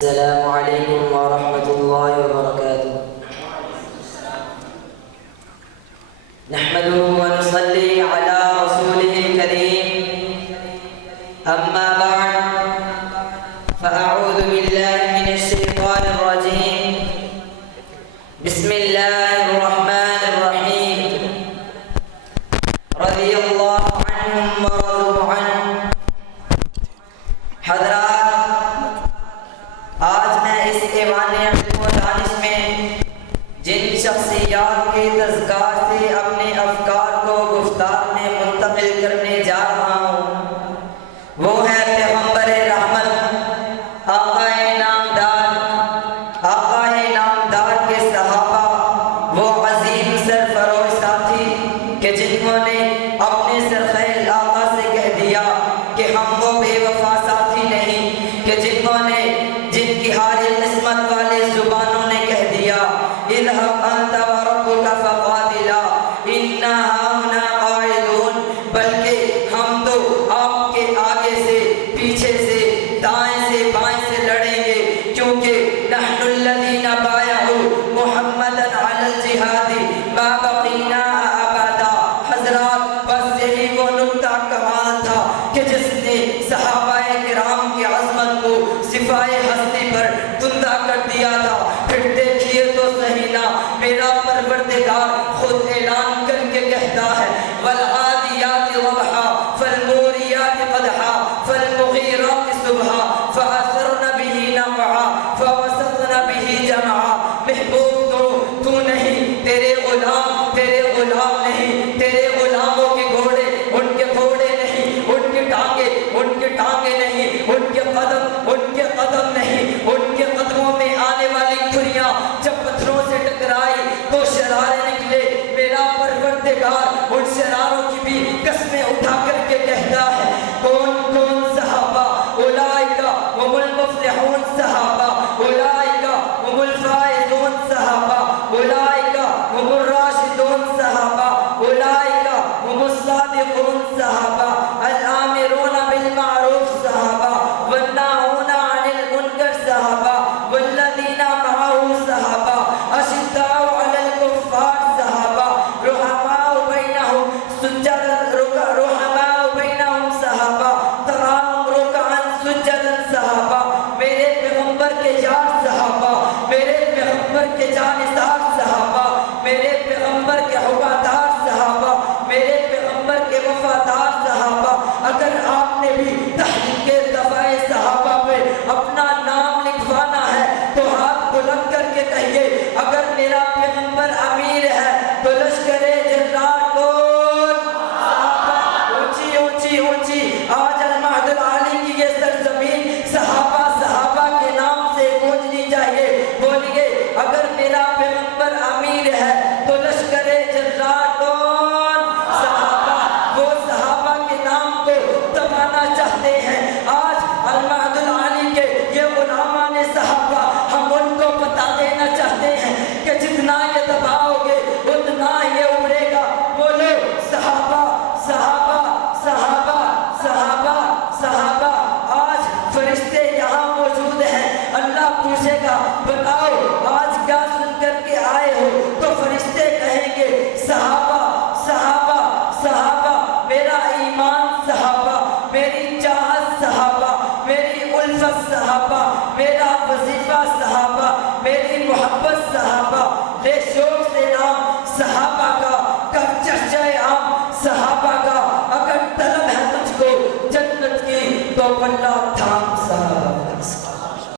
السلام علیکم ورحمۃ اللہ وبرکاتہ نحمده ونصلي على رسوله الكريم اما بعد فاعوذ بالله من الشیطان الرجیم بسم اللہ الرحمن الرحیم رضی اللہ عنہم ورضوا عنہ. حضرات، آج میں اس ایوان علم و دانش میں جن شخصیات کے تذکار سے اپنے افکار کو گفتار میں منتقل کرنے جا رہا ہوں وہ ہے پیغمبر رحمت، آقا نامدار کے صحابہ، وہ عظیم سرفروش ساتھی کہ جنہوں نے اپنے سرخیل آقا سے کہہ دیا کہ ہم وہ بے وفا ساتھی نہیں، کہ جن کی حاری قسمت والے زبانوں نے کہہ دیا اذهب انت وربك فقاتلا انا هاهنا قاعدون، بلکہ ہم تو آپ کے آگے سے، پیچھے سے، دائیں سے، بائیں سے لڑیں گے، کیونکہ نحن الذين بايعوا محمدا على الجهاد ما بقينا ابدا. حضرات، بس یہی وہ نقطہ کمال تھا کہ جس نے صحابہ کرام کی عظمت کو صفائے ہستی پر تندہ کر دیا تھا. پھر دیکھیے تو صحیح نا، میرا پروردگار خود اعلان کر کے کہتا ہے والعادیات ضبحا فالموریات قدحا فالمغیرات صبحا فاثرن به نقعا فوسطن به جمعا. محبوب تو نہیں، تیرے غلام نہیں، تیرے غلاموں کے گھوڑے ان کے گھوڑے نہیں، ان کی ٹانگیں نہیں، ان کے قدم نہیں، ان کے قدموں میں آنے والی کھریاں جب پتھروں سے ٹکرائی تو شرارے نکلے. میرا پروردگار ان شراروں کی بھی قسمیں اٹھا کر کے کہتا ہے کون صحابہ اولئک هم المفلحون صحابہ، اولئک هم الفائزون صحابہ، اولئک هم الراشدون صحابہ، اولئک هم الصادقون صحابہ، الآمرون بالمعروف صحابہ، والناہون عن المنکر صحابہ، والذین معه صحابہ، اشداء علی الکفار صحابہ، رحماء بینہم صحابہ، تراہم رکعا سجدا صحابہ. میرے پیغمبر کے یار صحابہ، میرے پیغمبر کے جانثار صحابہ، میرے پیغمبر کے حوادار صحابہ، میرے پیغمبر کے وفادار صحابہ. اگر آپ نے بھی تحریک دفاع صحابہ پہ اپنا نام لکھوانا ہے تو ہاتھ بلند کر کے کہیے اگر میرا پیغمبر امیر ہے تو لشکر جنرال کون؟ صحابہ. اونچی آج المہد العالی کی یہ سرزمین صحابہ کے نام سے گونجنی چاہیے. بولیے اگر میرا پیغمبر امیر ہے تو لشکر جنرال کون؟ صحابہ. وہ صحابہ کے نام کو دبانا چاہتے ہیں. آج المہد العالی کے یہ غلامان صحابہ ہم ان کو بتا دینا چاہتے ہیں کہ جتنا یہ دباؤ گے اتنا یہ ابھرے گا. بولو صحابہ صحابہ صحابہ صحابہ صحابہ. آج فرشتے یہاں موجود ہیں، اللہ پوچھے گا بتاؤ آج کیا سن کر کے آئے ہو، تو فرشتے کہیں گے صحابہ صحابہ صحابہ. میرا ایمان صحابہ، میری چاہت صحابہ، میری الفت صحابہ، میرا وظیفہ صحابہ، میری محبت صحابہ. لے شوق سے نام صحابہ کا، کر چرچہ عام صحابہ کا. اگر طلب ہے تجھ کو جنت کی تو اللہ تھام